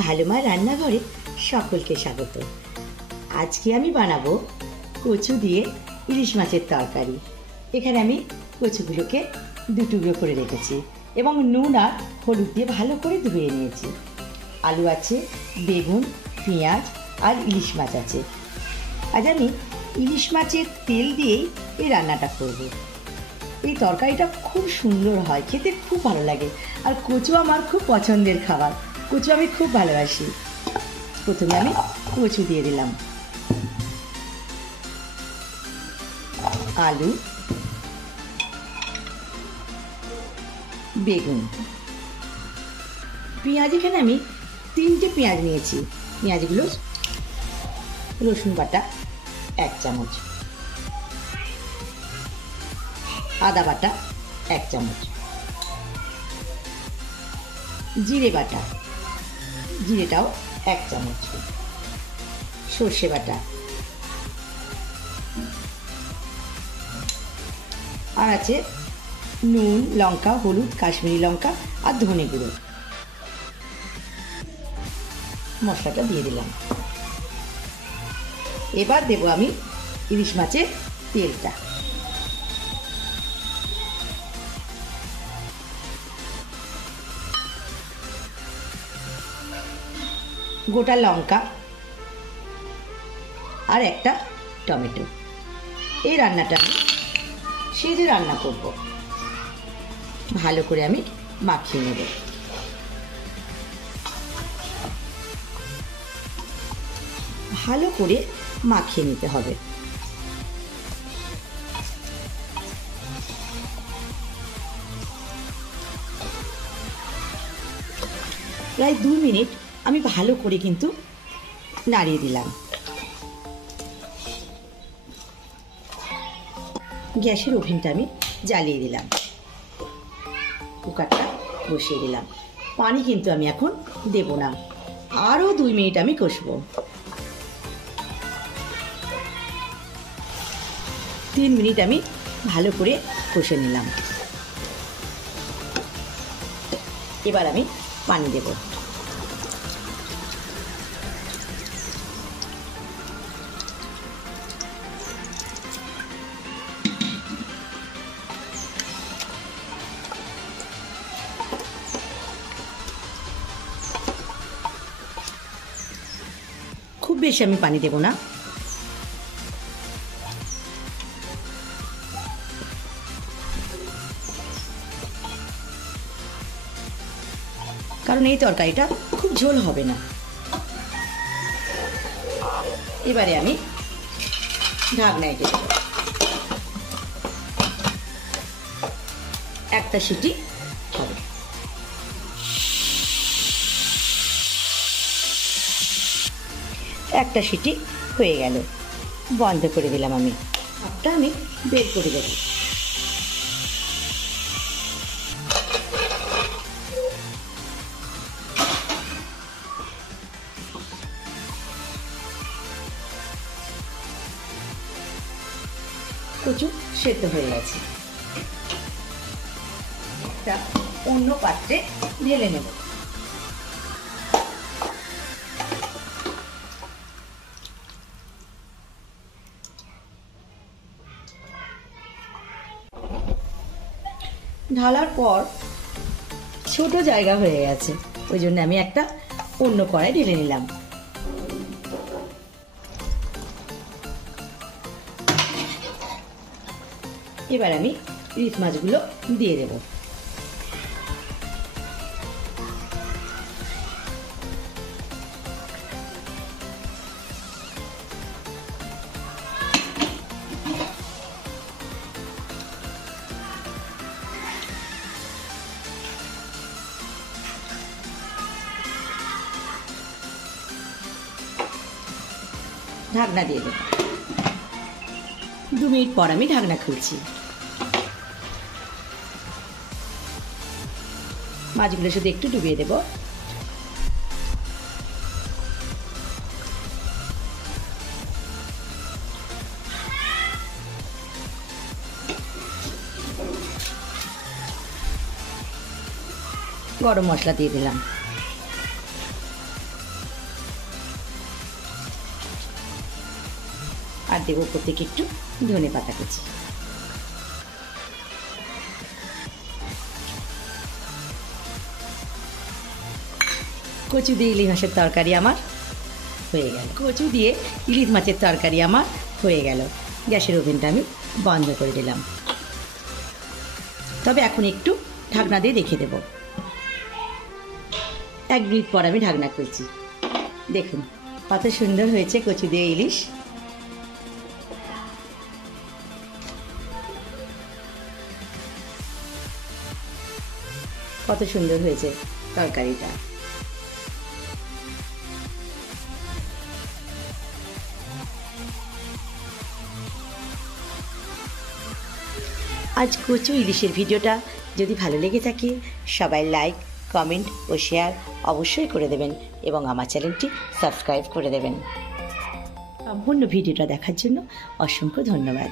ভালো মা রান্নাঘরে সকলকে স্বাগত। আজকে আমি বানাবো কচু দিয়ে ইলিশ মাছের তরকারি। এখানে আমি কচুগুলোকে দু টুকরো করে রেখেছি এবং নুন আর হলুদ দিয়ে ভালো করে ধুয়ে নিয়েছি। আলু আছে, বেগুন, পেঁয়াজ আর ইলিশ মাছ আছে। আজ আমি ইলিশ মাছের তেল দিয়েই এই রান্নাটা করব। এই তরকারিটা খুব সুন্দর হয়, খেতে খুব ভালো লাগে। আর কচু আমার খুব পছন্দের খাবার, কচু আমি খুব ভালোবাসি। প্রথমে আমি কচু দিয়ে দিলাম, আলু, বেগুন, পেঁয়াজ। এখানে আমি 3টে পেঁয়াজ নিয়েছি। পেঁয়াজগুলো রসুন বাটা 1 চামচ, আদা বাটা 1 চামচ, জিরে বাটা, জিরেটাও 1 চামচ, সর্ষে বাটা, আর আছে নুন, লঙ্কা, হলুদ, কাশ্মীরি লঙ্কা আর ধনে গুঁড়ো। মশলাটা দিয়ে দিলাম। এবার দেবো আমি ইলিশ মাছের তেলটা। গোটা লঙ্কা আর একটা টমেটো। এই রান্নাটা আমি সেজে রান্না করব। ভালো করে আমি মাখিয়ে নেব। ভালো করে মাখিয়ে নিতে হবে। প্রায় 2 মিনিট আমি ভালো করে কিন্তু নাড়িয়ে দিলাম। গ্যাসের ওভেনটা আমি জ্বালিয়ে দিলাম, কুকারটা বসিয়ে দিলাম। পানি কিন্তু আমি এখন দেব না, আরও 2 মিনিট আমি কষবো। 3 মিনিট আমি ভালো করে কষে নিলাম। এবার আমি পানি দেব। খুব বেশি আমি পানি দেব না। কারণ এই তরকারিটা খুব ঝোল হবে না। এবারে আমি ঢাকনায় দিয়ে দেব। একটা সিটি হবে। একটা সিটি হয়ে গেল, বন্ধ করে দিলাম। আমি ভাতটা আমি বের করে দেব। কচু সেদ্ধ হয়ে গেছে। একটা অন্য পাত্রে ঢেলে নেব। ঢালার পর ছোট জায়গা হয়ে গেছে, ওই জন্য আমি একটা অন্য কড়াই ঢেলে নিলাম। এবার আমি ইলিশ মাছগুলো দিয়ে দেব। ঢাকনা দিয়ে দেব। 2 মিনিট পর আমি ঢাকনা খুলছি। মাছগুলো শুধু একটু ডুবিয়ে দেব। গরম মশলা দিয়ে দিলাম। আর দেবো উপর থেকে একটু ধনে পাতা কুচি। কচু দিয়ে ইলিশ মাছের তরকারি আমার হয়ে গেল। কচু দিয়ে ইলিশ মাছের তরকারি আমার হয়ে গেল। গ্যাসের ওভেনটা আমি বন্ধ করে দিলাম। তবে এখন একটু ঢাকনা দিয়ে রেখে দেব। 1 মিনিট পর আমি ঢাকনা খুলছি। দেখুন কত সুন্দর হয়েছে কচু দিয়ে ইলিশ। কত সুন্দর হয়েছে তরকারিটা। আজ কচু ইলিশের ভিডিওটা যদি ভালো লেগে থাকে সবাই লাইক, কমেন্ট ও শেয়ার অবশ্যই করে দেবেন এবং আমার চ্যানেলটি সাবস্ক্রাইব করে দেবেন। সম্পূর্ণ ভিডিওটা দেখার জন্য অসংখ্য ধন্যবাদ।